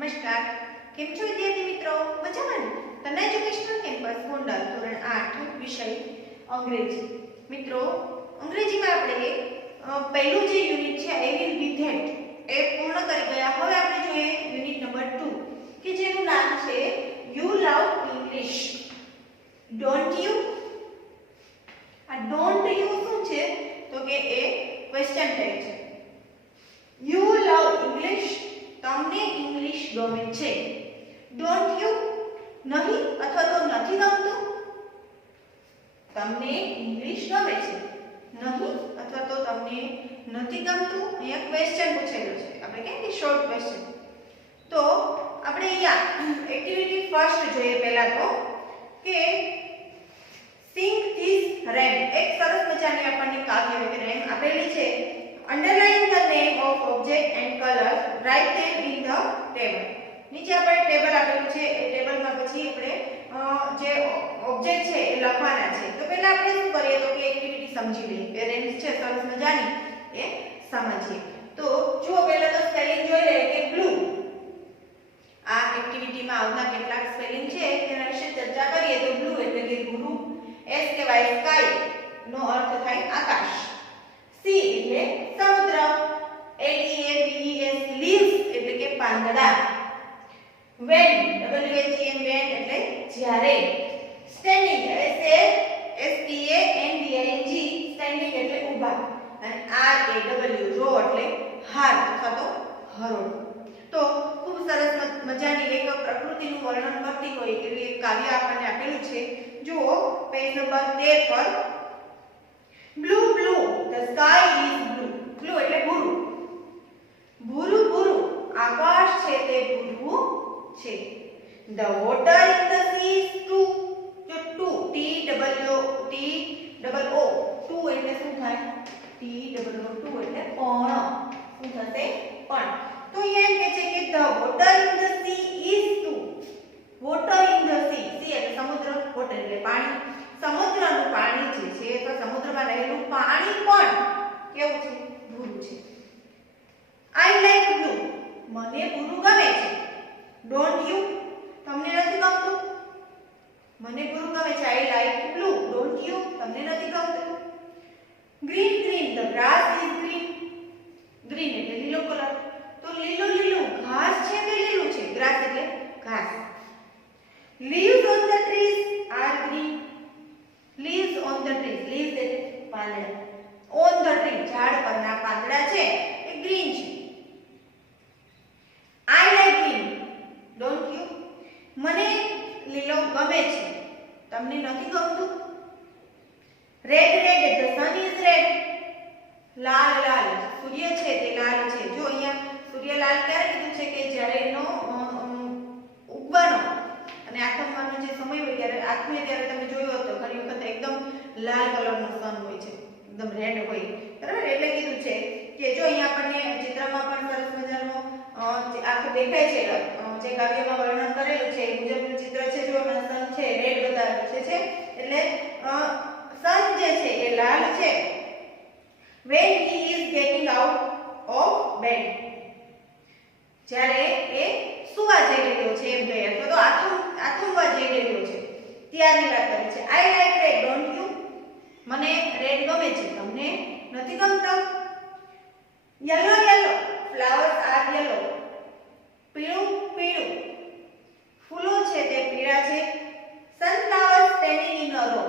નમસ્કાર, કેમ છો વિદ્યાર્થી મિત્રો? મજામાં ને? તને એજ્યુકેશનલ કેમ્પસ ગોંડલ ધોરણ 8 વિષય અંગ્રેજી. મિત્રો, અંગ્રેજીમાં આપણે પહેલું જે યુનિટ છે આઈ વિલ બી ધેટ એ પૂર્ણ કરી ગયા. હવે આપણે જોઈએ યુનિટ નંબર 2 કે જેનું નામ છે you love English. Don't you? આ ડોન્ટ યુ શું છે તો કે એ ક્વેશ્ચન ટેગ છે. યુ લવ ઇંગ્લિશ, તમને ઇંગ્લિશ ગમે છે. ડોન્ટ યુ, નહીં અથવા તો નથી ગમતું. તમને ઇંગ્લિશ ગમે છે, નહીં અથવા તો તમને નથી ગમતું. અહીંયા ક્વેશ્ચન પૂછેલો છે, આપણે કેમ કે શોર્ટ ક્વેશ્ચન. તો આપણે અહીંયા એક્ટિવિટી ફર્સ્ટ જોઈએ પહેલા તો કે સિંગ ધીસ રેમ. એક સરસ મજાની આપણને કાવ્ય રેમ આપેલી છે. Underline the name of object and color. Write them in the table. નીચે આપણે ટેબલ આપેલું છે, એ ટેબલમાં પછી આપણે જે ઓબ્જેક્ટ છે એ લખવાના છે. તો પહેલા આપણે શું કરીએ તો કે એક્ટિવિટી સમજી લઈએ. પેરેન્ટ્સ છે સરસ મજાની એ સમજીએ. તો જો પહેલા તો સ્પેલિંગ જોઈ લઈએ કે બ્લુ. આ એક્ટિવિટીમાં આવતા કેટલાક સ્પેલિંગ છે તેના વિશે ચર્ચા કરીએ. તો બ્લુ એટલે કે ગુરુ, એસ કહેવાય સ્કાય નો અર્થ થાય આકાશ, સી એટલે સમુદ્ર, LEAVES લીવ્સ એટલે કે પાંદડા, વેન WHEN વેન એટલે જ્યારે, સ્ટેન્ડિંગ STANDING સ્ટેન્ડિંગ એટલે ઊભા, અને RAW રો એટલે હાર અથવા તો હરોળ. તો ખૂબ સરસ મજાની એક પ્રકૃતિનું વર્ણન કરતી હોય એવી એક કાવ્ય આપણને આપેલું છે. જુઓ પેજ નંબર 13 પર Blue, blue, the sky is blue. Blue એટલે ભૂરું. ભૂરું ભૂરું આકાશ છે તે ભૂરું છે. The water in the sea is blue. જો two TOO two એટલે શું થાય? TOO two એટલે પણ. શું થશે? પણ. તો અહીંયા એમ કહે છે કે the water in the sea is blue. Water in the sea, sea એટલે સમુદ્ર, water એટલે પાણી. સમુદ્રનું પાણી જે છે તો સમુદ્રમાં રહેલું પાણી પણ કેવું છે? ભૂરું છે. I like blue. મને ભૂરું ગમે છે. Don't you? તમને નથી ગમતું? મને ભૂરું ગમે છે. I like blue. Don't you? તમને નથી ગમતું? Green, green. The grass is green. Green એટલે લીલો કલર. તો લીલું ઘાસ છે તે લીલું છે. grass એટલે ઘાસ. Leaves on the trees are green. Leaves on the trees. Leaves એટલે પાંદડા. On the tree ઝાડ પરના પાંદડા છે એ ગ્રીન છે. I like green. Don't you? મને લીલો ગમે છે. તમને નથી ગમતું? Red, red. The sun is red. લાલ લાલ. સૂર્ય છે તે લાલ છે. જો અહીંયા સૂર્ય લાલ ક્યારે કીધું છે કે જ્યારે એનો ઉગવાનો અને આથમવાનો જે સમય હોય ત્યારે આથમે ત્યારે તમે જોયો હતો ઘણી વખત એકદમ લાલ કલરનો સન હોય છે, એકદમ રેડ હોય, બરાબર. એટલે કીધું છે કે જો અહીંયા આપણને ચિત્રમાં પણ સરસ મજાનો આખું દેખાય છે, જે કાવ્યમાં વર્ણન કરેલું છે એ મુજબનું ચિત્ર છે. જો સન છે રેડ બતાવેલું છે એટલે સન જે છે એ લાલ છે. when he is getting out of bed, જ્યારે એ સુવા જઈ રહ્યો છે એમ કહે, અથવા તો આથમવા જઈ રહ્યો છે ત્યારની વાત કરે છે. I like red. Don't you? મને રેડ ગમે છે. તમને નથી ગમતો? yellow, yellow. Flowers are yellow. પીળું પીળું. ફૂલો છે તે પીળા છે. sunflower standing in a row.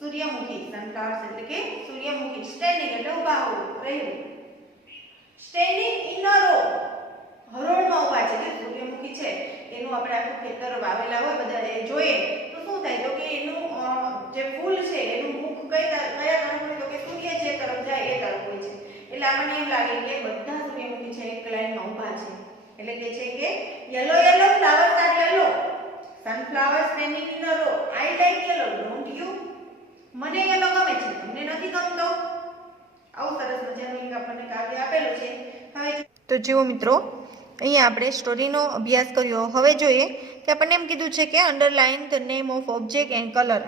સૂર્યમુખી. sunflowers એટલે કે સૂર્યમુખી. standing એટલે ઊભા હોવું, રહેવું. standing in a row. હરોળમાં ઊભા છે. જે સૂર્યમુખી છે એનું આપણે આખું ખેતર વાવેલા હોય બધા એ જોઈએ તો શું થાય તો કે એનું જે ફૂલ છે એનું મુખ કયા તરફ હોય તો કે સૂર્ય જે તરફ જાય એ તરફ હોય છે. એટલે આપણને એમ લાગે કે બધા સૂર્યમુખી છે એક લાઈનમાં ઊભા છે. એટલે કે છે કે yellow, yellow. Flowers are yellow. Sunflowers standing in a row. I like yellow. Don't you? મને yellow ગમે છે. તમને નથી ગમતો? આવું સરસ મજાનું એક આપણને કાવ્ય આપેલું છે. હવે તો જુઓ મિત્રો, અહીંયા આપણે સ્ટોરીનો અભ્યાસ કર્યો. હવે જોઈએ કે આપણને એમ કીધું છે કે underline the name of object and colour.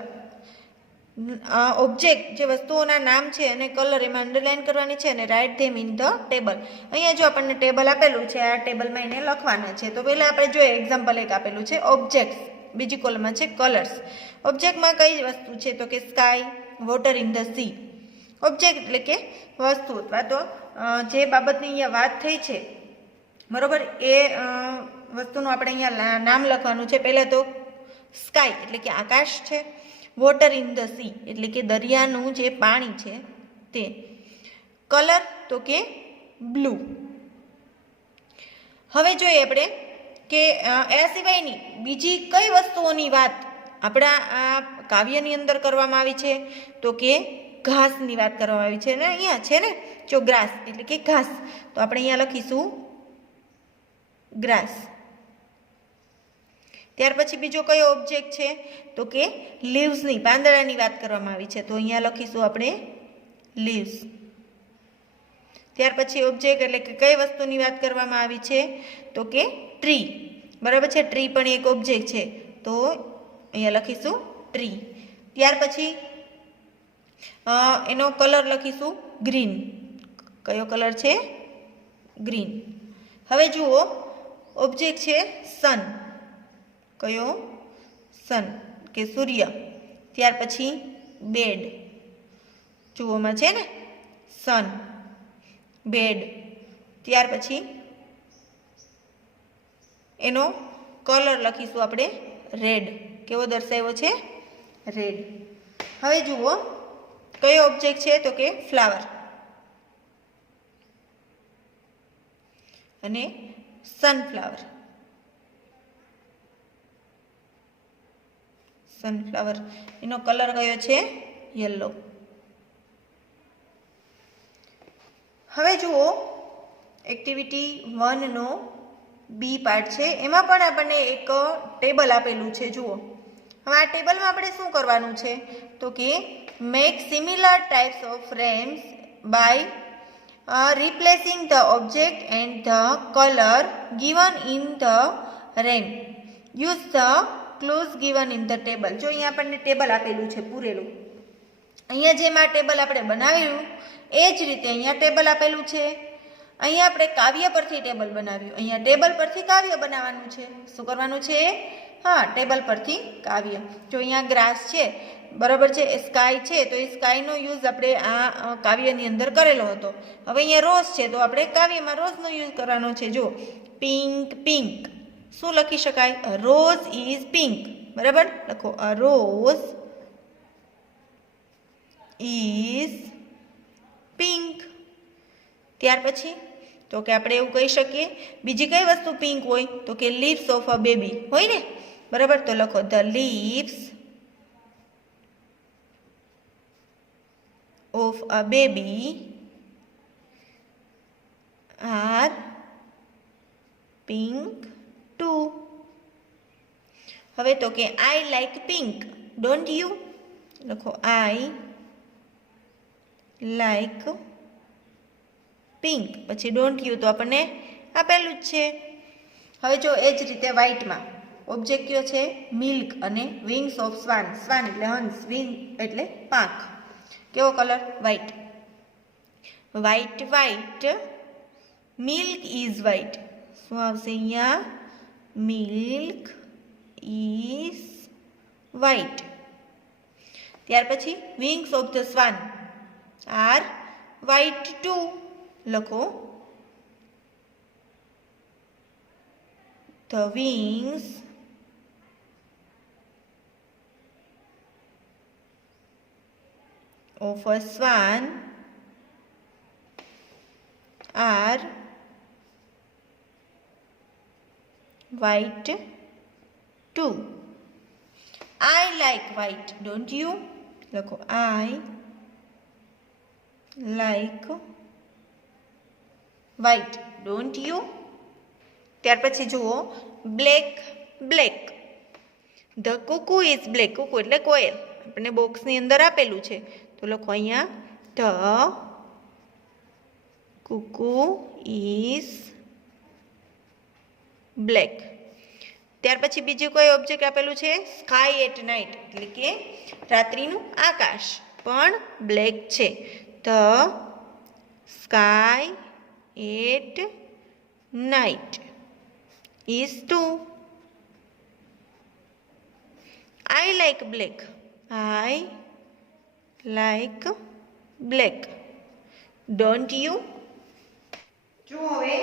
Object જે વસ્તુઓના નામ છે અને કલર એમાં અંડરલાઇન કરવાની છે અને write them in the table. અહીંયા જો આપણને ટેબલ આપેલું છે, આ ટેબલમાં એને લખવાના છે. તો પહેલાં આપણે જોઈએ એક્ઝામ્પલ એક આપેલું છે ઓબ્જેક્ટ્સ, બીજી કોલમમાં છે કલર્સ. ઓબ્જેક્ટમાં કઈ વસ્તુ છે તો કે sky, water in the sea. Object એટલે કે વસ્તુ અથવા તો જે બાબતની અહીંયા વાત થઈ છે બરોબર એ વસ્તુનું આપણે અહીંયા નામ લખવાનું છે. પહેલાં તો સ્કાય એટલે કે આકાશ છે, વોટર ઇન ધ સી એટલે કે દરિયાનું જે પાણી છે તે, કલર તો કે બ્લુ. હવે જોઈએ આપણે કે એ સિવાયની બીજી કઈ વસ્તુઓની વાત આપણા આ કાવ્યની અંદર કરવામાં આવી છે તો કે ઘાસની વાત કરવામાં આવી છે. ને અહીંયા છે ને જો ગ્રાસ એટલે કે ઘાસ, તો આપણે અહીંયા લખીશું ગ્રાસ. ત્યાર પછી બીજો કયો ઓબ્જેક્ટ છે તો કે લીવ્સની, પાંદડાની વાત કરવામાં આવી છે. તો અહીંયા લખીશું આપણે લીવ્સ. ત્યાર પછી ઓબ્જેક્ટ એટલે કે કઈ વસ્તુની વાત કરવામાં આવી છે તો કે ટ્રી. બરાબર છે, ટ્રી પણ એક ઓબ્જેક્ટ છે. તો અહીંયા લખીશું ટ્રી. ત્યાર પછી એનો કલર લખીશું ગ્રીન. કયો કલર છે? ગ્રીન. હવે જુઓ ઓબ્જેક્ટ છે સન. કયો? સન કે સૂર્ય. ત્યાર પછી બેડ, જુઓમાં છે ને સન, બેડ. ત્યાર પછી એનો કલર લખીશું આપણે રેડ. કેવો દર્શાવ્યો છે? રેડ. હવે જુઓ કયો ઓબ્જેક્ટ છે તો કે ફ્લાવર અને સનફ્લાવર. સનફ્લાવર એનો કલર કયો છે? યલો. હવે જુઓ એક્ટિવિટી 1 નો બી પાર્ટ છે. એમાં પણ આપણને એક ટેબલ આપેલું છે. જુઓ હવે આ ટેબલમાં આપણે શું કરવાનું છે તો કે make similar types of rhymes by replacing the object and the color given in the RAM. Use the clues given in the table. જો અહીંયા આપણને ટેબલ આપેલું છે પૂરેલું. અહીંયા જેમ આ ટેબલ આપણે બનાવ્યું એ જ રીતે અહીંયા ટેબલ આપેલું છે. અહીંયા આપણે કાવ્ય પરથી ટેબલ બનાવ્યું, અહીંયા ટેબલ પરથી કાવ્ય બનાવવાનું છે. શું કરવાનું છે? હા, ટેબલ પરથી કાવ્ય. જો અહીંયા ગ્રાસ છે બરાબર છે, એ સ્કાય છે તો એ સ્કાયનો યુઝ આપણે આ કાવ્યની અંદર કરેલો હતો. હવે અહીંયા રોઝ છે તો આપણે કાવ્યમાં રોઝનો યુઝ કરવાનો છે. જો પિંક, પિંક શું લખી શકાય? Rose is pink. બરાબર, લખો અ રોઝ ઇઝ પિંક. ત્યાર પછી તો કે આપણે એવું કહી શકીએ બીજી કઈ વસ્તુ પિંક હોય તો કે લીવ્સ ઓફ અ બેબી હોય ને. બરાબર, તો લખો the leaves of a baby are pink too. હવે તો કે I like pink, don't you? લખો I like pink. પછી don't you તો આપણને આપેલું જ છે. હવે જો એ જ રીતે વ્હાઇટમાં ઓબ્જેક્ટ કયો છે? મિલ્ક અને વિંગ્સ ઓફ સ્વાન. સ્વાન એટલે હંસ, વિંગ એટલે પાંખ. કેવો colour? White. White, white. Milk is white. શું આવશે અહીંયા? Milk is white. ત્યાર પછી wings of the swan are white too. લખો the wings of a swan are white too. I like white, don't you? લખો I like white, don't you? ત્યાર પછી જુઓ black, black. The cuckoo is black. Cuckoo એટલે કોયલ. આપણને બોક્સની અંદર આપેલું છે તો લખો અહીંયા ધ કુકુ ઇઝ બ્લેક. ત્યાર પછી બીજું કોઈ ઓબ્જેક્ટ આપેલું છે સ્કાય એટ નાઇટ, એટલે કે રાત્રિનું આકાશ પણ બ્લેક છે. The sky at night is too. I like black. I like black. Don't you? જુઓ હવે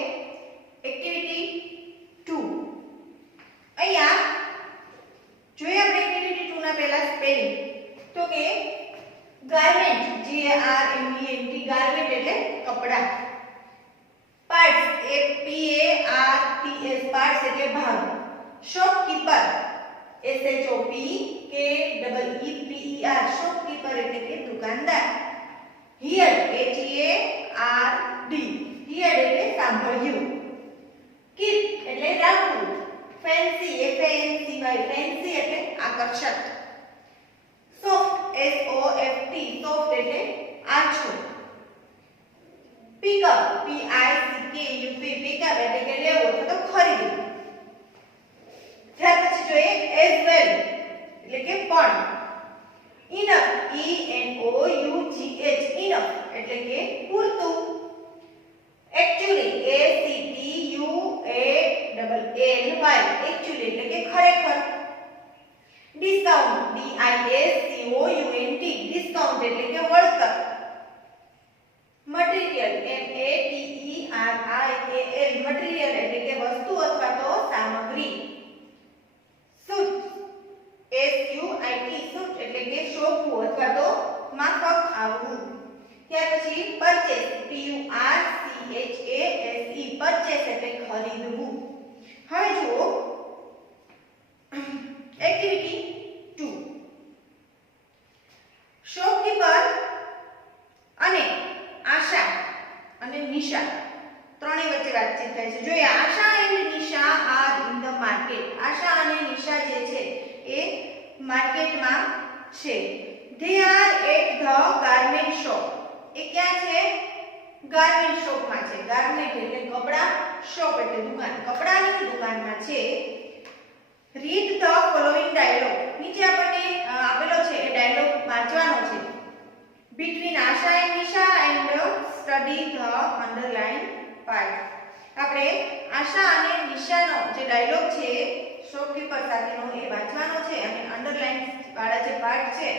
એક્ટિવિટી 2. અહીંયા જોઈએ આપણે એક્ટિવિટી 2 ના પહેલા સ્પેલિંગ. તો કે ગાર્મેન્ટ, GARMENT, ગાર્મેન્ટ એટલે કપડા. પાર્ટ્સ, PARTS, પાર્ટ્સ એટલે ભાગ. શોપકીપર, SHOPKEEPER, શોપકીપર એટલે કે દુકાનદાર. હિયર, HEARD, હિયર એટલે સાંભળ્યું. કીપ એટલે રાખવું. ફેન્સી, FANCY, ફેન્સી એટલે આકર્ષક. સોફ્ટ, SOFT, સોફ્ટ એટલે આછું. પિકઅપ, PICKUP, પિકઅપ એટલે કે લેવું અથવા તો ખરીદવું. ત્યાર પછી જોઈએ એઝ વેલ એટલે કે પણ. ઇનફ, ENOUGH, ઇનફ એટલે કે પૂરતું. એક્ચ્યુઅલી, ACTUALLY, એક્ચ્યુઅલી એટલે કે ખરેખર. ડિસ્કાઉન્ટ, DISCOUNT, ડિસ્કાઉન્ટ એટલે કે વળતર. મટીરીયલ, MATERIAL, મટીરીયલ એટલે કે વસ્તુ અથવા તો સામગ્રી. સૂટ, SUIT, સૂટ એટલે કે શોભવું અથવા તો માફક આવવું. ત્યાર પછી પરચેસ, PURCHASE, પરચેસ એટલે ખરીદવું. હવે જુઓ એક્ટિવિટી 2. શોપકીપર અને આશા અને નિશા ત્રણેય વચ્ચે વાતચીત થાય છે. જોઈએ Asha and Nisha are in the market. Asha અને નિશા જે છે એ માર્કેટમાં છે. They are at the garment shop. એ ક્યાં છે? ગાર્મેન્ટ શોપમાં છે. ગાર્મેન્ટ એટલે કપડા, શોપ એટલે દુકાન, કપડાની દુકાનમાં છે. Read the following dialogue. નીચે આપણને આપેલો છે એ ડાયલોગ વાંચવાનો છે. Between Asha and Nisha and study the underlined part. આપણે આશા અને નિશાનો જે ડાયલોગ છે શોપકીપર સાથેનો એ વાંચવાનો છે અને અંડરલાઇન વાળા જે પાર્ટ છે,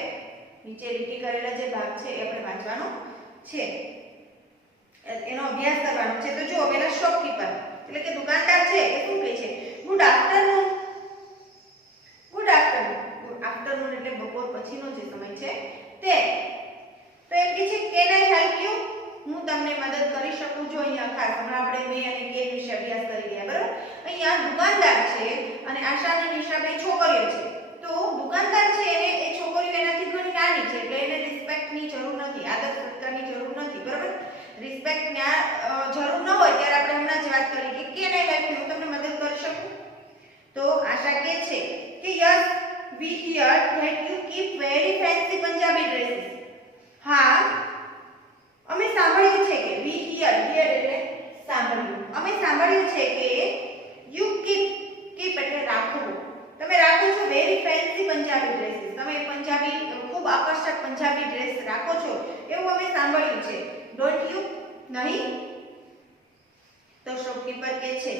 નીચે લીટી કરેલા જે ભાગ છે એ આપણે વાંચવાનો છે, એનો અભ્યાસ કરવાનો છે. તો જો પેલા શોપકીપર એટલે કે દુકાનદાર છે એ શું કહે છે? Good afternoon. Good afternoon. Good afternoon એટલે બપોર પછીનો જે સમય છે તે. તો એમ કે છે કેન આઈ હેલ્પ યુ? હું તમને મદદ કરી શકું છું. અહીંયા ખાસ હમણાં આપણે મે અને કેન વિશે અભ્યાસ કરી ગયા, બરાબર? અહીંયા દુકાનદાર છે અને આશા અને નિશા બે છોકરીઓ છે. તો દુકાનદાર છે એને એ છોકરીઓ એનાથી ઘણી નાની છે એટલે એને રિસ્પેક્ટની જરૂર નથી, આદર સત્કારની જરૂર નથી, બરાબર? રિસ્પેક્ટ ના જરૂર ન હોય ત્યારે આપણે હમણાં જ વાત કરી કે કેન આઈ હેલ્પ યુ? હું તમને મદદ કરી શકું? તો આશા કહે છે કે yes we here that you keep very fancy Punjabi dresses. હા, અમે સાંભળ્યું છે કે વી હિયર એટલે સાંભળ્યું. અમે સાંભળ્યું છે કે યુ કીપ એટલે રાખવું. તમે રાખો છો વેરી ફેન્સી પંજાબી ડ્રેસીસ. તમે પંજાબી ખૂબ આકર્ષક પંજાબી ડ્રેસ રાખો છો એવું અમે સાંભળ્યું છે. Don't you? નહીં? તો શોપકીપર કહે છે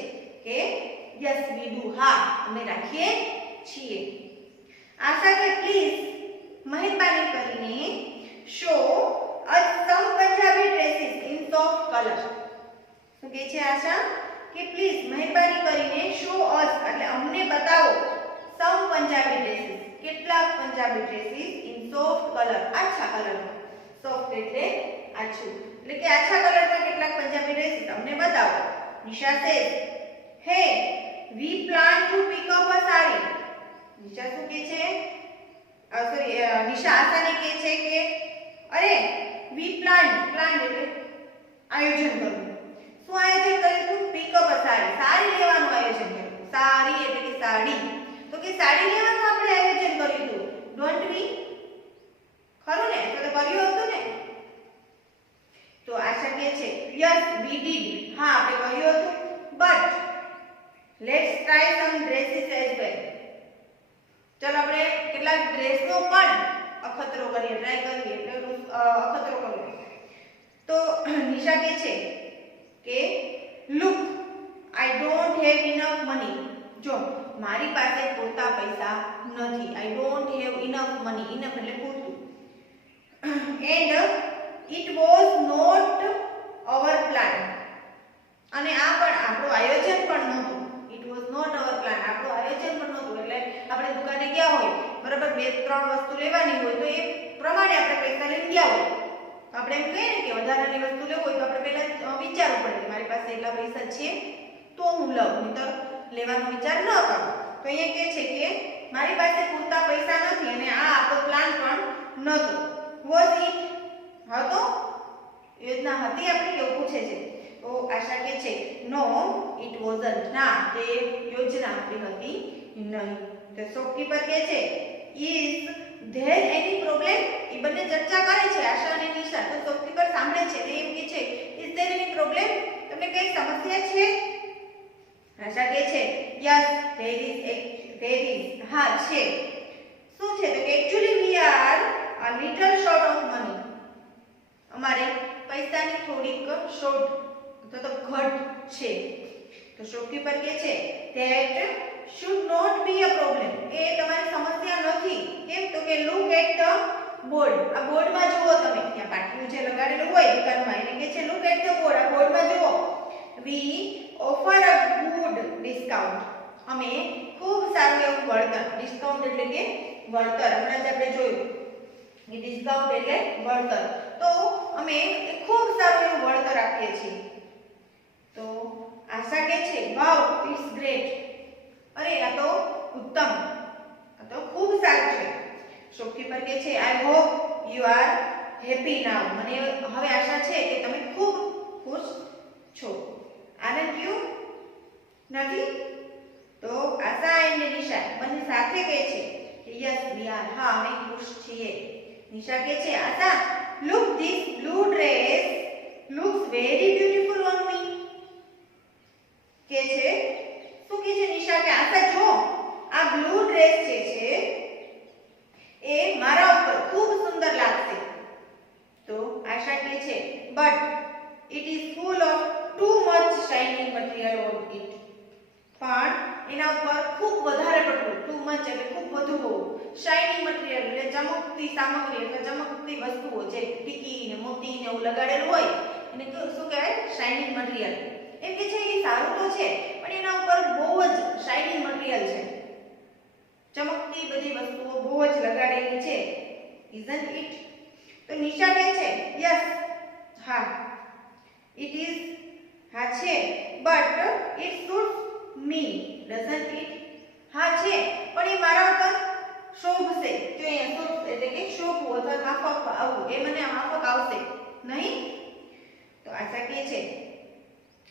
કે યસ વી ડુ. હા, અમે રાખીએ છીએ. આશા કે પ્લીઝ મહેરબાની કરીને show us some Punjabi dresses in soft color. શું કહે છે આશા? કે પ્લીઝ મહેરબાની કરીને શો us એટલે અમને બતાવો some પંજાબી ડ્રેસીસ, કેટલાક Punjabi dresses in soft color, આછા કલરમાં. સોફ્ટ એટલે આછું, એટલે કે આછા કલરમાં કેટલાક પંજાબી ડ્રેસીસ અમને બતાવો. Nisha says, hey, we plan to pick up a saree. Nisha શું કહે છે? નિશા આશાને કહે છે કે અરે વી પ્લાન એટલે આયોજન કરવું. શું આયોજન કરીશું? પિકઅપ સાડી, સાડી લેવાનું આયોજન કર્યું. સાડી એટલે કે સાડી, તો કે સાડી લેવાનું આપણે આયોજન કર્યું. Don't we? ખરું ને? તો કર્યું હતું ને? તો આશા કહે છે યસ વી ડીડ. હા, આપણે કર્યું હતું. But let's try some dresses as well. ચલો આપણે કેટલાક ડ્રેસનો પણ અખતરો કરીએ, ટ્રાય કરીએ, એટલે અખતરો કરીએ. તો નિશા કહે છે કે look, I don't have enough money. જો મારી પાસે પૂરતા પૈસા નથી. I don't have enough money. enough એટલે પૂરતું. And it was not our plan. અને આ પણ આપણું આયોજન પણ નહોતું. It was not our plan. આપણું આયોજન પણ નહોતું. એટલે આપણે દુકાને ગયા હોય, બરાબર, 2-3 વસ્તુ લેવાની હોય તો એ પ્રમાણે આપણે પૈસા લઈને ગયા હોય. આપણે એમ કહીએ ને કે વધારાની વસ્તુ લેવું હોય તો આપણે પહેલા વિચારવું પડે કે મારી પાસે એટલા પૈસા છે તો હું લઉં, નહીંતર લેવાનો વિચાર ન કરો. તો અહીંયા કહે છે કે મારી પાસે પૂરતા પૈસા નથી અને આ આપણો પ્લાન પણ નહોતો. Was it? હતો? યોજના હતી આપણી એવું પૂછે છે. તો આશા કહે છે નો ઇટ વોઝન્ટ. ના, તે યોજના આપણી હતી નહીં. તો શોપકીપર કહે છે ઇઝ ધેર એની પ્રોબ્લેમ? એ બંને ચર્ચા કરે છે, આશા અને નિશા. તો શોપકીપર સાંભળે છે અને એમ કહે છે ઇઝ ધેર એની પ્રોબ્લેમ? તમને કઈ સમસ્યા છે? આશા કહે છે યસ ધેર ઇઝ. હા છે. શું છે? તો કે actually we are a little short of money. અમારે પૈસાની થોડીક શોર્ટ તો ઘટ છે. તો શોપકીપર કહે છે that should not be a problem. એ તમારી સમસ્યા નથી. કેમ? તો કે look at the board. આ બોર્ડમાં જુઓ તમે, ત્યાં પાટિયું જે લગાડેલું હોય દુકાનમાં એને કહે છે look at the board. આ બોર્ડમાં જુઓ. we offer a good discount. અમે ખૂબ સારું એવું વળતર. ડિસ્કાઉન્ટ એટલે કે વળતર. હમણાં જ આપણે જોયું કે ડિસ્કાઉન્ટ એટલે વળતર. તો અમે ખૂબ સારું એવું વળતર આપીએ છીએ. તો આશા કહે છે વાવ ઇટ્સ ગ્રેટ. અરે આ તો ઉત્તમ, આ તો ખૂબ સારું છે. શોપકીપર કહે છે I hope you are happy now. મને હવે આશા છે કે તમે ખૂબ ખુશ છો. આનંદ યુ નથી? તો આશા અને નિશા બંને સાથે કહે છે કે યસ વી આર. હા, અમે ખુશ છીએ. નિશા કહે છે આશા look, this blue dress looks very beautiful on me. કે છે શું કે છે નિશા કે આશા જો આ બ્લુ ડ્રેસ છે એ મારા ઉપર ખૂબ સુંદર લાગશે. તો આશા કહે છે but it is full of too much shining material on it. પણ એના ઉપર ખૂબ વધારે પડતું, too much એટલે ખૂબ વધુ હોવું, શાઇનિંગ મટીરીયલ એટલે ચમકતી સામગ્રી એટલે ચમકતી વસ્તુઓ જે ટીકી ને મોતી ને એવું લગાડેલું હોય એને શું કહેવાય? Shining material. એમ કે છે એ સારું તો છે પણ એના ઉપર બહુ જ શાઇનિંગ મટીરીયલ છે, ચમકતી બધી વસ્તુઓ બહુ જ લગાડેલી છે. Isn't it? તો નિશા કહે છે યસ, હા, ઇટ ઇઝ, હા છે, but it suits me doesn't it? હા છે પણ એ મારા ઉપર શોભશે. જો અહીંયા શોભ એટલે કે શોભવું અથવા માફક આવવું, એ મને માફક આવશે નહીં. તો આશા કહે છે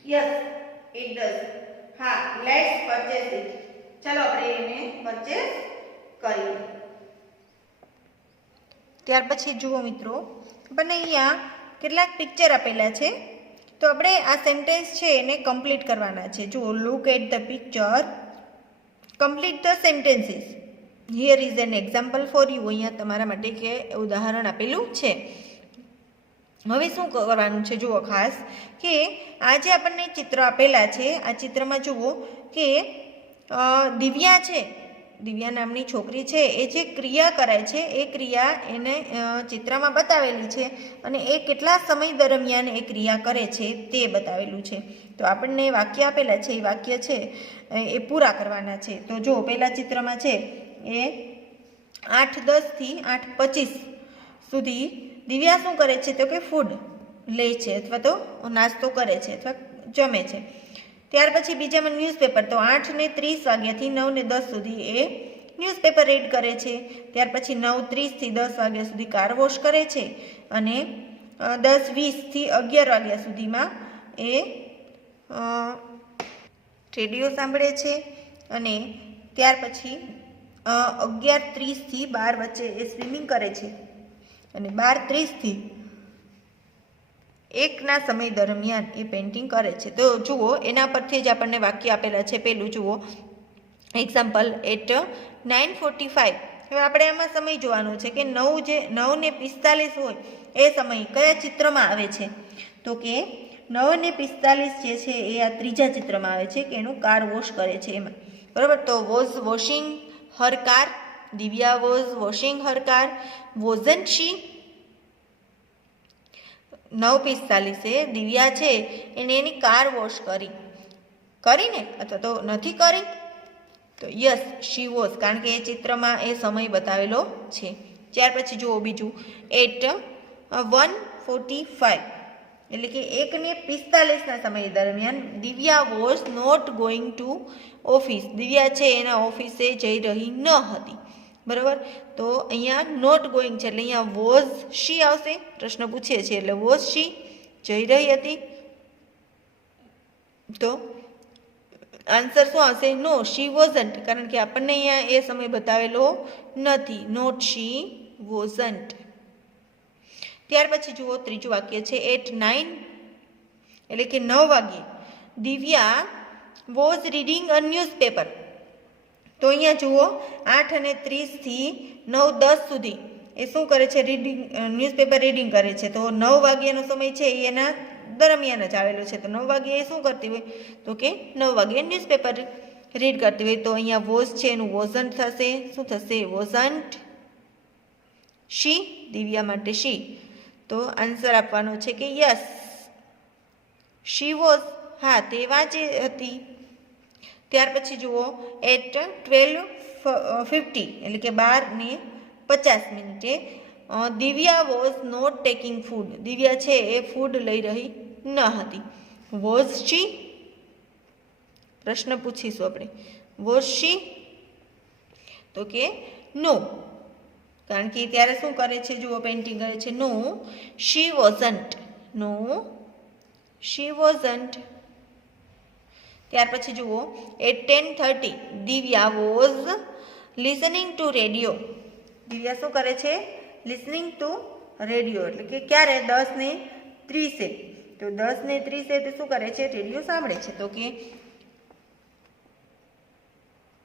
યસ ઇટ ડઝ. હા, લેટ્સ પરચેસ ઇટ. ચાલો આપણે એને પરચેસ કરીએ. ત્યાર પછી જુઓ મિત્રો, આપણને અહીંયા કેટલાક પિક્ચર આપેલા છે. તો આપણે આ સેન્ટેન્સ છે એને કમ્પ્લીટ કરવાના છે. જુઓ, look at the picture, complete the sentences. Here is an example for you. અહીંયા તમારા માટે કે ઉદાહરણ આપેલું છે. હવે શું કરવાનું છે જુઓ ખાસ, કે આ જે આપણને ચિત્ર આપેલા છે આ ચિત્રમાં જુઓ કે દિવ્યા છે, દિવ્યા નામની છોકરી છે, એ જે ક્રિયા કરે છે એ ક્રિયા એને ચિત્રમાં બતાવેલી છે અને એ કેટલા સમય દરમિયાન એ ક્રિયા કરે છે તે બતાવેલું છે. તો આપણને વાક્ય આપેલા છે, એ વાક્ય છે એ પૂરા કરવાના છે. તો જો પહેલા ચિત્રમાં છે એ 8:10 થી 8:25 સુધી દિવ્યા શું કરે છે? તો કે ફૂડ લે છે અથવા તો નાસ્તો કરે છે અથવા જમે છે. ત્યાર પછી બીજામાં ન્યૂઝપેપર, તો 8:30 વાગ્યાથી 9:10 સુધી એ ન્યૂઝપેપર રીડ કરે છે. ત્યાર પછી 9:30 થી 10 વાગ્યા સુધી કાર વોશ કરે છે અને 10:20 થી 11 વાગ્યા સુધીમાં એ રેડિયો સાંભળે છે અને ત્યાર પછી 11:30 થી 12 વચ્ચે એ સ્વિમિંગ કરે છે અને 12:30 થી 1ના સમય દરમિયાન એ પેઇન્ટિંગ કરે છે. તો જુઓ એના પરથી જ આપણને વાક્ય આપેલા છે. પહેલું જુઓ, એક્ઝામ્પલ એટ 9:45. હવે આપણે આમાં સમય જોવાનો છે કે 9:45 હોય એ સમય કયા ચિત્રમાં આવે છે, તો કે 9:45 જે છે એ આ ત્રીજા ચિત્રમાં આવે છે કે એનું કાર વોશ કરે છે એમાં, બરાબર. તો was washing her car, Divya was washing her car, wasn't she. 9:45 Divya છે એને એની કાર વોશ કરીને અથવા તો નથી કરી, તો યસ શી વોઝ, કારણ કે એ ચિત્રમાં એ સમય બતાવેલો છે. ત્યાર પછી જુઓ બીજું એટ 1:45 એટલે કે 1:45 સમય દરમિયાન Divya was not going to office, Divya છે એના ઓફિસે જઈ રહી ન હતી, બરાબર. તો અહીંયા નોટ ગોઈંગ છે એટલે અહીંયા વોઝ શી આવશે, પ્રશ્ન પૂછે છે એટલે વોઝ શી જઈ રહી હતી, તો આન્સર શું આવશે, નો શી વોઝન્ટ, કારણ કે આપણને અહીંયા એ સમય બતાવેલો નથી, નોટ શી વોઝન્ટ. ત્યાર પછી જુઓ ત્રીજું વાક્ય છે એટ 9 એટલે કે 9 વાગ્યે Divya was reading a newspaper. તો અહીંયા જુઓ 8:30 થી 9:10 સુધી એ શું કરે છે, ન્યૂઝપેપર રીડિંગ કરે છે. તો 9 વાગ્યાનો સમય છે એના દરમિયાન જ આવેલો છે. તો 9 વાગ્યે એ શું કરતી હોય, તો કે 9 વાગ્યે ન્યૂઝપેપર રીડ કરતી હોય. તો અહીંયા વોઝ છે એનું વોઝન્ટ થશે, શું થશે, વોઝન્ટ શી, દિવ્યા માટે શી. તો આન્સર આપવાનો છે કે યસ શી વોઝ, હા તે વાંચી હતી. ત્યાર પછી જુઓ એટ 12:50 એટલે કે 12:50 Divya was not taking food, Divya છે એ ફૂડ લઈ રહી ન હતી. વોઝ શી, પ્રશ્ન પૂછીશું આપણે, વોઝ શી, તો કે નો, કારણ કે ત્યારે શું કરે છે, જુઓ પેઇન્ટિંગ કરે છે, નો શી વોઝન્ટ, નો શી વોઝન્ટ. ત્યાર પછી જુઓ at 10:30 Divya was listening to radio, Divya શું કરે છે, લિસનિંગ ટુ રેડિયો, એટલે કે ક્યારે 10:30, તો 10:30 તે શું કરે છે, રેડિયો સાંભળે છે. તો કે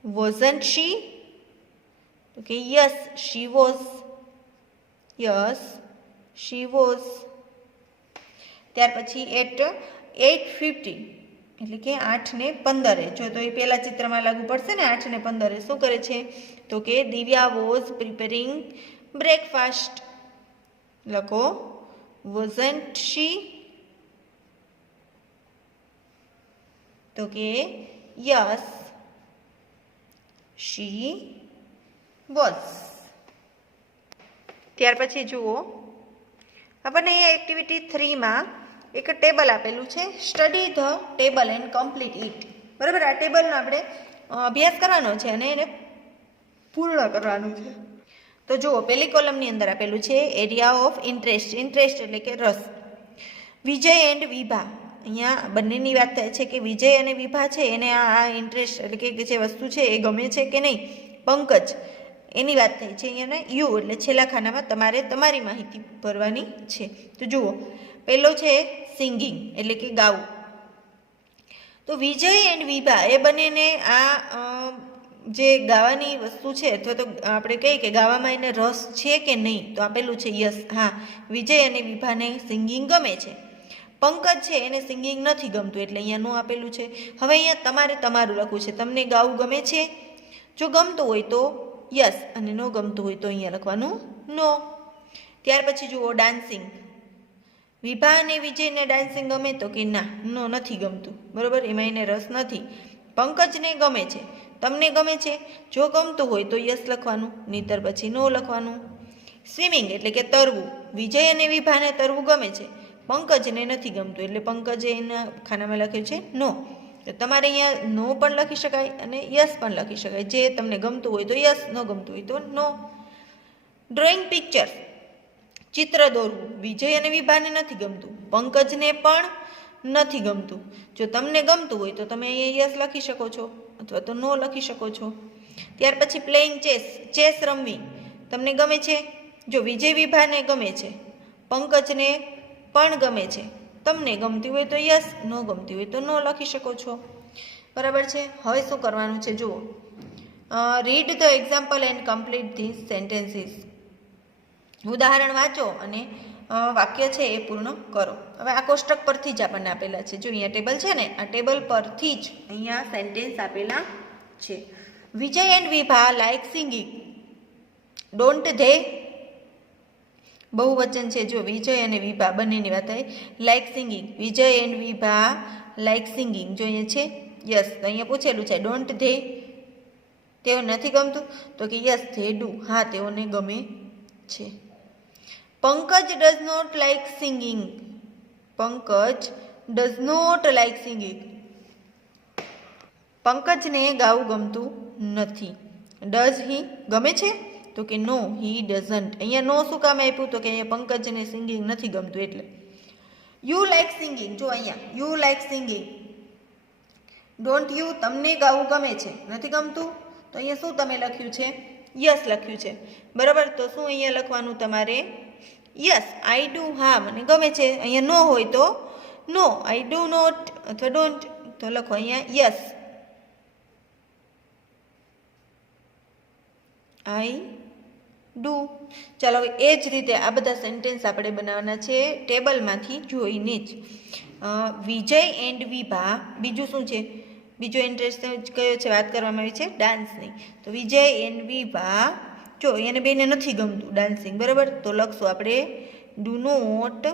વોઝન્ટ શી, તો કે yes she was, yes she was. ત્યાર પછી એટ 8:50 એટલે કે 8:15, જો તો એ પહેલા ચિત્રમાં લાગુ પડશે ને, 8:15 શું કરે છે, તો કે દિવ્યા વોઝ પ્રિપેરિંગ બ્રેકફાસ્ટ, લખો વોઝન્ટ શી, તો કે યસ શી વોઝ. ત્યાર પછી જુઓ આપણને એ એક્ટિવિટી 3માં એક ટેબલ આપેલું છે, study the table and complete it, બરાબર. આ ટેબલનો આપણે અભ્યાસ કરવાનો છે અને એને પૂર્ણ કરવાનું છે. તો જુઓ પહેલી કોલમની અંદર આપેલું છે એરિયા ઓફ ઇન્ટરેસ્ટ, ઇન્ટરેસ્ટ એટલે કે રસ. વિજય એન્ડ વિભા, અહીંયા બંનેની વાત થાય છે કે વિજય અને વિભા છે એને આ ઇન્ટરેસ્ટ એટલે કે જે વસ્તુ છે એ ગમે છે કે નહીં. પંકજ એની વાત થઈ છે, અહીંયા યુ એટલે છેલ્લા ખાનામાં તમારે તમારી માહિતી ભરવાની છે. તો જુઓ પહેલો છે સિંગિંગ એટલે કે ગાવું. તો વિજય એન્ડ વિભા એ બંનેને આ જે ગાવાની વસ્તુ છે અથવા તો આપણે કહીએ કે ગાવામાં એને રસ છે કે નહીં, તો આપેલું છે યસ, હા વિજય અને વિભાને સિંગિંગ ગમે છે. પંકજ છે એને સિંગિંગ નથી ગમતું એટલે અહીંયા નો આપેલું છે. હવે અહીંયા તમારે તમારું લખવું છે, તમને ગાવું ગમે છે, જો ગમતું હોય તો યસ અને નો ગમતું હોય તો અહીંયા લખવાનું નો. ત્યાર પછી જુઓ ડાન્સિંગ, વિભા અને વિજયને ડાન્સિંગ ગમે, તો કે ના નો નથી ગમતું, બરાબર, એમાં એને રસ નથી. પંકજને ગમે છે, તમને ગમે છે, જો ગમતું હોય તો યસ લખવાનું, નહીતર પછી નો લખવાનું. સ્વિમિંગ એટલે કે તરવું, વિજય અને વિભાને તરવું ગમે છે, પંકજને નથી ગમતું એટલે પંકજે એના ખાનામાં લખ્યું છે નો. તો તમારે અહીંયા નો પણ લખી શકાય અને યસ પણ લખી શકાય, જે તમને ગમતું હોય તો યસ, ન ગમતું હોય તો નો. ડ્રોઈંગ પિક્ચર, ચિત્ર દોરવું, વિજય અને વિભાને નથી ગમતું, પંકજને પણ નથી ગમતું. જો તમને ગમતું હોય તો તમે અહીંયા યસ લખી શકો છો અથવા તો નો લખી શકો છો. ત્યાર પછી પ્લેઇંગ ચેસ, ચેસ રમવી તમને ગમે છે, જો વિજય વિભાને ગમે છે, પંકજને પણ ગમે છે, તમને ગમતી હોય તો યસ, ન ગમતી હોય તો નો લખી શકો છો. बराबर है। हवे शुं करवानुं छे जुओ, रीड ध एक्जाम्पल एंड कम्प्लीट धीस सेंटेन्सीस। उदाहरण वाँचो अने वाक्य छे ए पूर्ण करो। हवे आ कोष्टक परथी ज आपणने आपेला छे। जो अहींया टेबल छे ने, आ टेबल परथी ज अहींया सेंटेन्स आपेला छे। Vijay and Vibha like singing. Don't they बहुवचन छे। जो विजय अने विभा बंनेनी वात थाय। Like singing, Vijay and Vibha like singing. जो अहींया छे यस, तो अहींया पूछेलुं छे डोंट धे, तेओ नथी गमतुं, तो कि यस धे डू, हाँ तेओने गमे छे। Pankaj does not like singing. Pankaj does not like singing. Pankaj ने गाવું ગમતું નથી। डज ही गमे छे, तो कि नो ही डजंट। अहींया नो शुं काम आप्युं, तो कि अहींया पंकजने सिंगिंग नथी गमतुं एटले। You like singing. जो अहींया you like singing. Don't you, तमने गाવું गमे छे, नथी गमतुं, तो अहींया शुं तमे लख्युं छे, यस लख्युं छे। बराबर, तो शुं अहींया लखवानुं तमारे, यस आई डू, हाँ मने गमे छे। अहींया नो होय तो नो आई डू नॉट अथवा डोंट, तो लखो अहींया यस आई डू। चलो हवे ए ज रीते आ बधा सेंटेन्स आपणे बनाववाना छे टेबलमांथी जोईने ज। विजय एंड विभा, बीजुं शुं छे, बीजो इंटरेस्ट कयो छे, वात करवामां आवी छे डांसनी। तो विजय एंड विभा, जो एने बेने नथी गमतुं डांसिंग, बराबर, तो लखशुं आपणे do not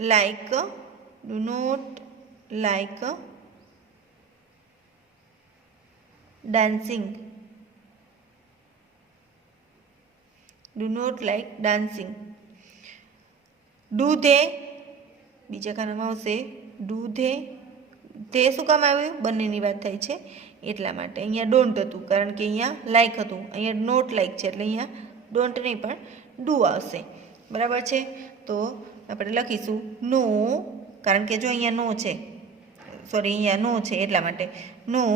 like, do not like dancing. Do not like dancing. Do they, बीजा खानामां आवशे do they, ते शुं काम आव्युं, बंनेनी वात थाय छे એટલા માટે। અહીંયા ડોન્ટ હતું કારણ કે અહીંયા લાઇક હતું, અહીંયા નોટ લાઇક છે એટલે અહીંયા ડોન્ટ નહીં પણ ડુ આવશે। બરાબર છે, તો આપણે લખીશું નો, કારણ કે જો અહીંયા નો છે, સોરી અહીંયા નો છે એટલા માટે નો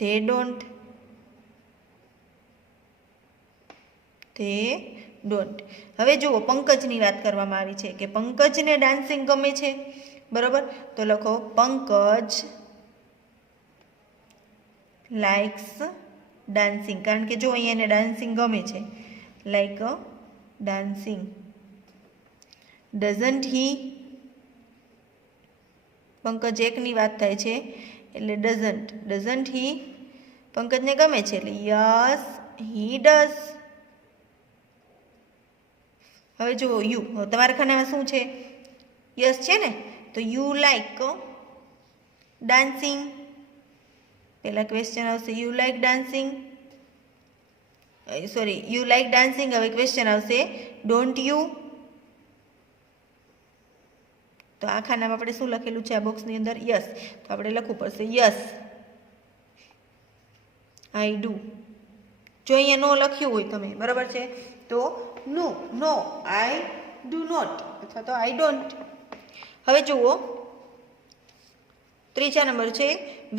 they don't, they don't। હવે જુઓ પંકજની વાત કરવામાં આવી છે કે પંકજને ડાન્સિંગ ગમે છે, બરાબર, તો લખો પંકજ લાઇક્સ ડાન્સિંગ, કારણ કે જો અહીંયા એને ડાન્સિંગ ગમે છે, like dancing. Doesn't he, Pankaj એકની વાત થાય છે એટલે ડઝન્ટ, ડઝન્ટ હી, પંકજને ગમે છે એટલે યસ હી ડઝ। હવે જુઓ યુ, તમારા ખાનામાં શું છે, યસ છે ને, તો યુ લાઈક ડાન્સિંગ, પહેલા ક્વેશ્ચન આવશે you like dancing, sorry you like dancing, હવે ક્વેશ્ચન આવશે ડોન્ટ યુ। તો આ ખાનામાં આપણે શું લખેલું છે આ બોક્સની અંદર, યસ, તો આપણે લખવું પડશે યસ આઈ ડુ। જો અહીંયા નો લખ્યું હોય તમે, બરાબર છે, તો નો, નો આઈ ડુ નોટ અથવા તો આઈ ડોન્ટ। હવે જુઓ ત્રીજા નંબર છે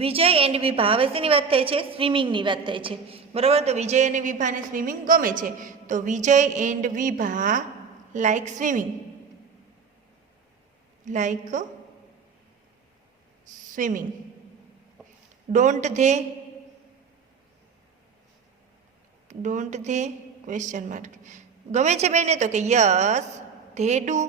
વિજય એન્ડ વિભા। હવે શેની વાત થાય છે, સ્વિમિંગની વાત થાય છે, બરાબર, તો વિજય અને વિભાને સ્વિમિંગ ગમે છે, તો Vijay and Vibha like swimming, like swimming. Don't they, don't they question mark, ગમે છે બેને, તો કે યસ ધે ડુ।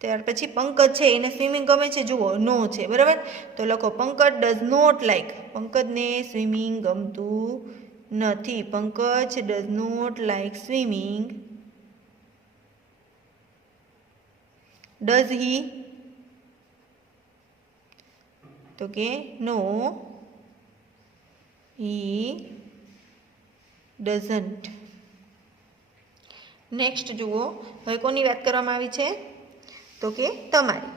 ત્યાર પછી પંકજ છે એને સ્વિમિંગ ગમે છે, જુઓ નો છે, બરાબર, તો લખો પંકજ ડઝ નોટ લાઈક, પંકજને સ્વિમિંગ ગમતું નથી, Pankaj does not like swimming. Does he, તો કે નો હી ડઝન્ટ। નેક્સ્ટ જુઓ, હવે કોની વાત કરવામાં આવી છે, તો કે તમારી,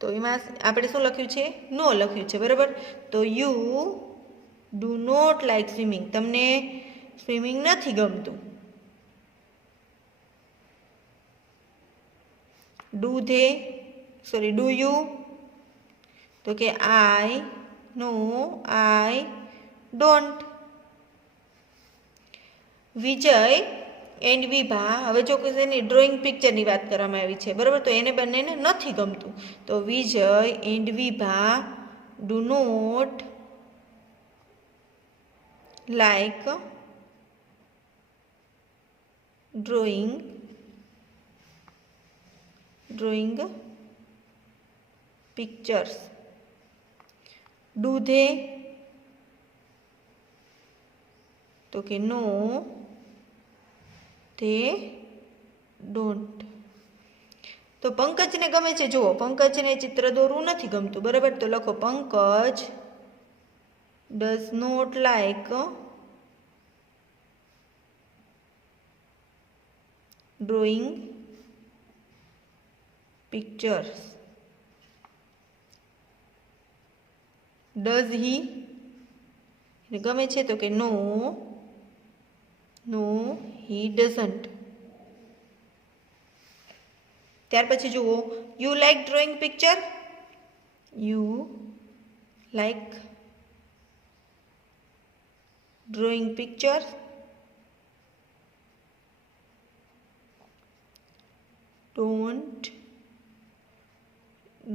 તો એમાં આપણે શું લખ્યું છે, નો લખ્યું છે, બરાબર, તો you do not like swimming, તમને સ્વિમિંગ નથી ગમતું। Do they, sorry do you, તો કે આઈ, નો આઈ ડોન્ટ। વિજય એન્ડ વિભા, હવે જો કે એની ડ્રોઈંગ પિક્ચરની વાત કરવામાં આવી છે, બરાબર, તો એને બંનેને નથી ગમતું. તો Vijay and Vibha do not like drawing pictures. Do they? તો કે નો, they don't. તો પંકજને ગમે છે, જુઓ પંકજને ચિત્ર દોરવું નથી ગમતું, બરાબર, તો લખો Pankaj does not like drawing pictures. Does he? ગમે છે તો કે નો, he doesn't. ત્યાર પછી જુઓ, you like drawing picture? You like drawing pictures?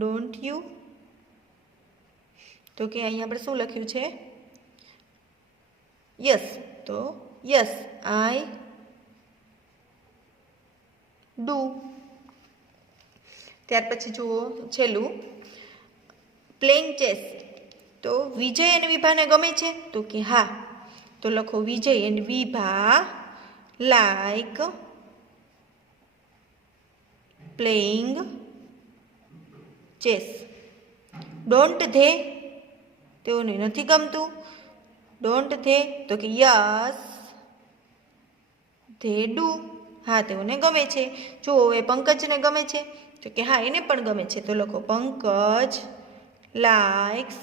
Don't you? તો કે અહીંયા આપણે શું લખ્યું છે? યસ, તો યસ આઈ ડુ. ત્યાર પછી જુઓ છેલ્લું, પ્લેઇંગ ચેસ. તો વિજય અને વિભાને ગમે છે તો કે હા, તો લખો Vijay and Vibha like playing chess. Don't they, તેઓને નથી ગમતું. ડોન્ટ ધે, તો કે યસ ધે ડુ, હા તેઓને ગમે છે. જો એ પંકજને ગમે છે તો કે હા એને પણ ગમે છે, તો લખો Pankaj likes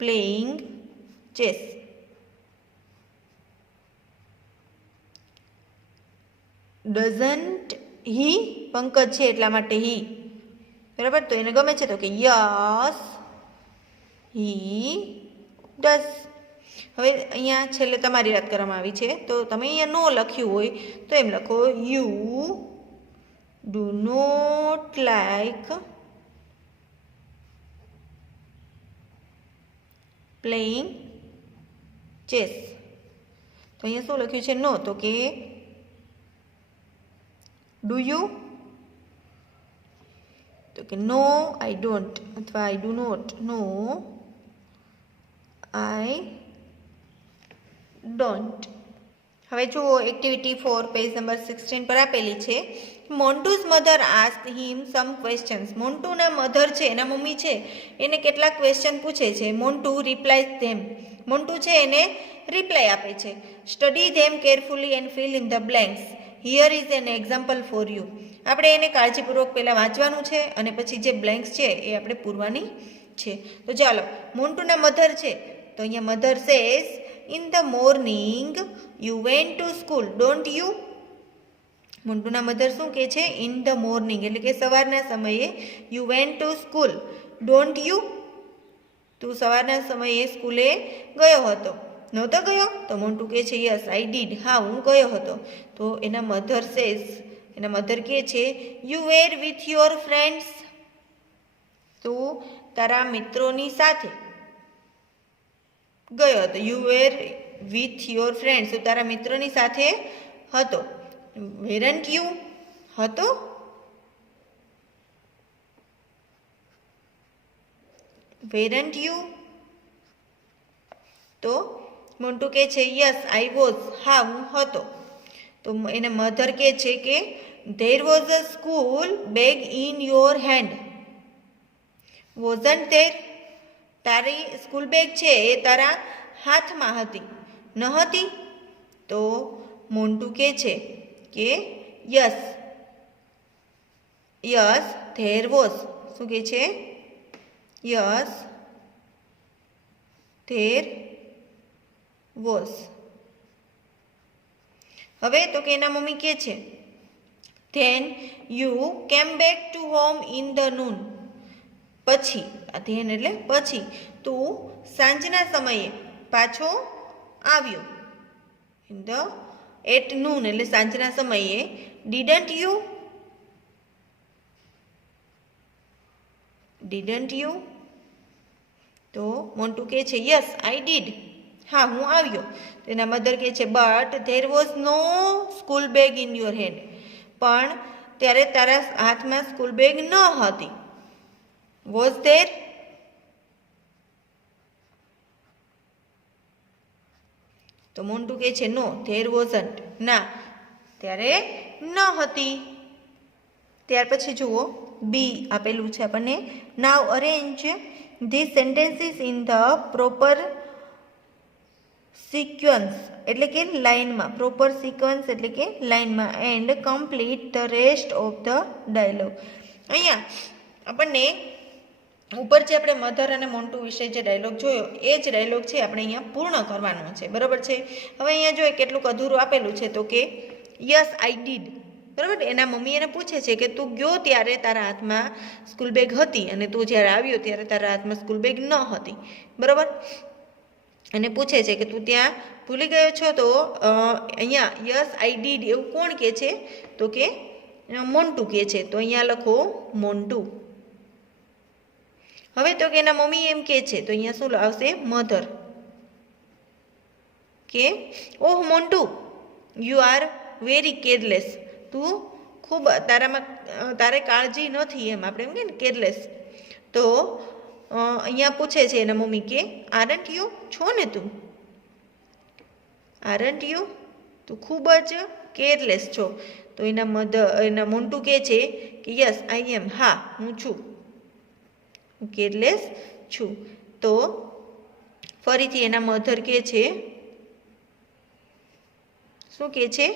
playing chess. Doesn't he, Pankaj છે એટલા માટે હી, બરાબર, તો એને ગમે છે તો કે યસ હી ડઝ. હવે અહીંયા છેલ્લે તમારી વાત કરવામાં આવી છે, તો તમે અહીંયા નો લખ્યું હોય તો એમ લખો you do not like playing chess. તો અહીંયા શું લખ્યું છે? નો, તો કે ડુ યુ, તો કે નો આઈ ડોન્ટ, અથવા I do not, no I don't. હવે જુઓ એક્ટિવિટી 4 પેજ નંબર 16 પર આપેલી છે. મોન્ટુઝ મધર આસ્ક હિમ સમ ક્વેશ્ચન્સ. મોન્ટુના મધર છે, એના મમ્મી છે, એને કેટલાક ક્વેશ્ચન પૂછે છે. મોન્ટુ રિપ્લાયઝ ધેમ. મોન્ટુ છે એને રિપ્લાય આપે છે. Study them carefully and fill in the blanks. Here is an example for you. આપણે એને કાળજીપૂર્વક પહેલાં વાંચવાનું છે અને પછી જે બ્લેન્ક્સ છે એ આપણે પૂરવાની છે. તો ચાલો, મોન્ટુના મધર છે, તો અહીંયા mother says in the morning you went to school, don't you. મોન્ટુના મધર શું કહે છે? ઇન ધ મોર્નિંગ એટલે કે સવારના સમયે you went to school, don't you. તું સવારના સમયે સ્કૂલે ગયો હતો, નહોતો ગયો? તો મોન્ટુ કહે છે યસ આઈ ડીડ, હા હું ગયો હતો. તો એના મધર સેઝ, એના મધર કહે છે you were with your friends. તું તારા મિત્રોની સાથે ગયો હતો. You were with your friends, તું તારા મિત્રોની સાથે હતો. વેરન્ટ યુ, હતો. વેરન્ટ યુ. તો મોન્ટુ કહે છે યસ આઈ વોઝ, હા હું હતો. તો એને મધર કહે છે કે there was a school bag in your hand. Wasn't there, તારી સ્કૂલ બેગ છે એ તારા હાથમાં હતી, ન હતી? તો મોન્ટુ કહે છે કે યસ ધેર વોઝ. શું કહે છે? Yes there was. હવે તો કે એના મમ્મી કહે છે ધેન યુ કેમ back to home in the noon. પછી, ધેન એટલે પછી, તું સાંજના સમયે પાછો આવ્યો. ઇન ધ એટ નૂન એટલે સાંજના સમયે. Didn't you? Didn't you? તો મોન્ટુ કહે છે યસ આઈ ડીડ. હા, હું આવ્યો. તો એના મધર કહે છે but there was no school bag in your hand. પણ ત્યારે તારા હાથમાં સ્કૂલ બેગ ન હતી. Was there? તો મોન્ટુ કહે છે નો ધેર વોઝન્ટ. ના, ત્યારે ન હતી. ત્યાર પછી જુઓ બી આપેલું છે આપણને. Now arrange this sentences in the proper sequence એટલે કે લાઇનમાં. પ્રોપર સિક્વન્સ એટલે કે લાઇનમાં. And complete the rest of the dialogue. અહીંયા આપણને ઉપર જે આપણે મધર અને મોન્ટુ વિશે જે ડાયલોગ જોયો એ જ ડાયલોગ છે આપણે અહીંયા પૂર્ણ કરવાનો છે. બરાબર છે. હવે અહીંયા જોઈએ કેટલુંક અધૂરું આપેલું છે તો કે યસ આઈ ડીડ. બરાબર. એના મમ્મી એને પૂછે છે કે તું ગયો ત્યારે તારા હાથમાં સ્કૂલ બેગ હતી અને તું જ્યારે આવ્યો ત્યારે તારા હાથમાં સ્કૂલ બેગ ન હતી. બરાબર. અને પૂછે છે કે તું ત્યાં ભૂલી ગયો છો. તો અહીંયા યસ આઈ ડીડ એવું કોણ કહે છે તો કે મોન્ટુ કહે છે. તો અહીંયા લખો મોન્ટુ. હવે તો કે એના મમ્મી એમ કહે છે તો અહીંયા શું આવશે? મધર. કે oh Montu you are very careless. તું ખૂબ તારે કાળજી નથી એમ આપણે એમ કે ને કેરલેસ. તો અહીંયા પૂછે છે એના મમ્મી કે આરન્ટ યુ? છો ને તું? Aren't you? તું ખૂબ જ કેરલેસ છો. તો એના મોન્ટુ કહે છે કે યસ આઈ એમ. હા, હું છું. હું કેરલેસ છું. તો ફરીથી એના મધર કહે છે શું કહે છે?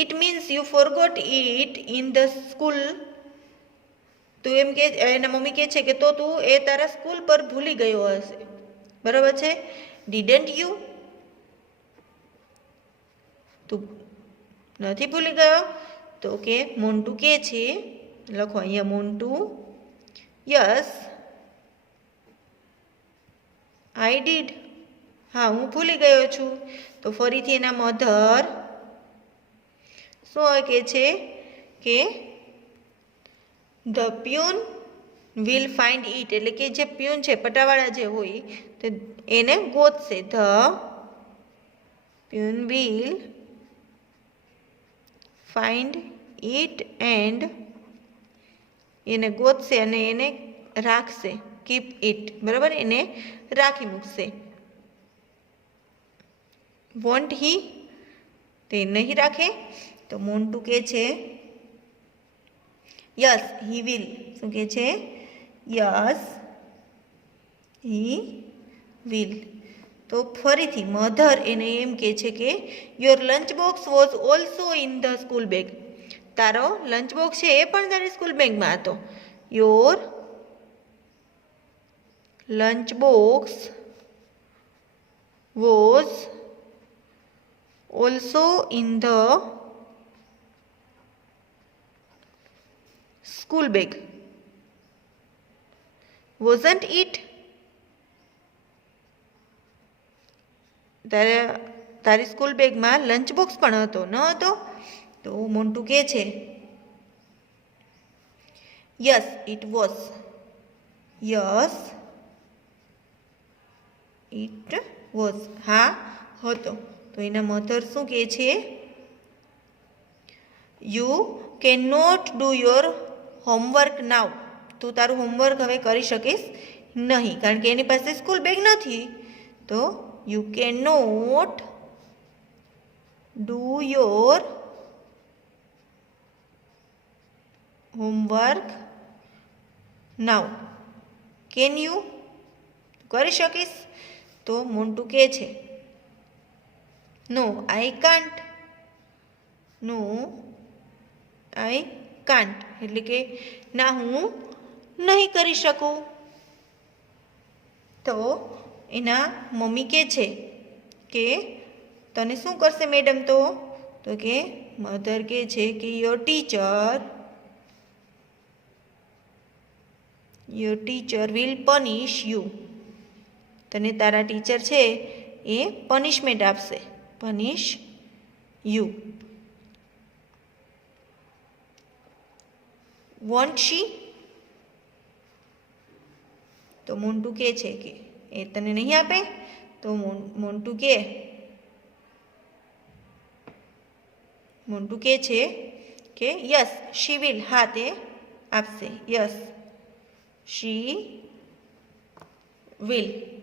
It means you forgot it in the school. તો એમ કે એના મમ્મી કહે છે કે તો તું એ તારા સ્કૂલ પર ભૂલી ગયો હશે. બરાબર છે. Didn't you? તું નથી ભૂલી ગયો? તો કે મોન્ટુ કહે છે, લખો અહીંયા મોન્ટુ યસ આઈ ડીડ. હા, હું ભૂલી ગયો છું. તો ફરીથી એના મધર શું કહે છે કે the peon will find it. એટલે કે જે પ્યુન છે પટાવાળા જે હોય તો એને ગોતશે. The peon will find it and એને ગોતશે અને એને રાખશે. Keep it. બરાબર. એને રાખી મૂકશે. Won't he? તે નહીં રાખે. તો મોન્ટુ કહે છે યસ હી વિલ. શું કહે છે? Yes he will. તો ફરીથી મધર એને એમ કહે છે કે your lunch box was also in the school bag. તારો લંચ બોક્સ છે એ પણ તારી સ્કૂલ બેગમાં હતો. Your lunch box was also in the school bag. Wasn't it? તારી સ્કૂલ બેગમાં લંચ બોક્સ પણ હતો ન હતો? તો મોન્ટુ કહે છે yes it was. Yes it was. હા હતો. તો એના મધર શું કહે છે? You can not do your homework now. તું તારું હોમવર્ક હવે કરી શકીશ નહીં કારણ કે એની પાસે સ્કૂલ બેગ નથી. તો you can not do your homework now. Can you? કરી શકીશ? તો મોન્ટુ કહે છે નો I can't. No I can't એટલે કે ના હું નહીં કરી શકું. તો એના મમ્મી કહે છે કે તને શું કરશે મેડમ? તો કે મધર કહે છે કે યોર ટીચર વિલ પનિશ યુ. તને તારા ટીચર છે એ પનિશમેન્ટ આપશે. પનિશ યુ. વોન્ટ શી? તો મોન્ટુ કે છે કે એ તને નહીં આપે, તો મોન્ટુ કે છે કે યસ શી વિલ, હા તે આપશે. Yes she will.